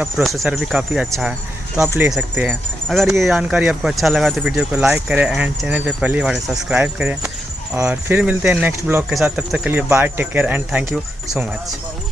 इसका प्रोसेसर भी काफ़ी अच्छा है, तो आप ले सकते हैं। अगर ये जानकारी आपको अच्छा लगा तो वीडियो को लाइक करें एंड चैनल पे पहली बार सब्सक्राइब करें। और फिर मिलते हैं नेक्स्ट ब्लॉग के साथ, तब तक के लिए bye, take care and thank you so much.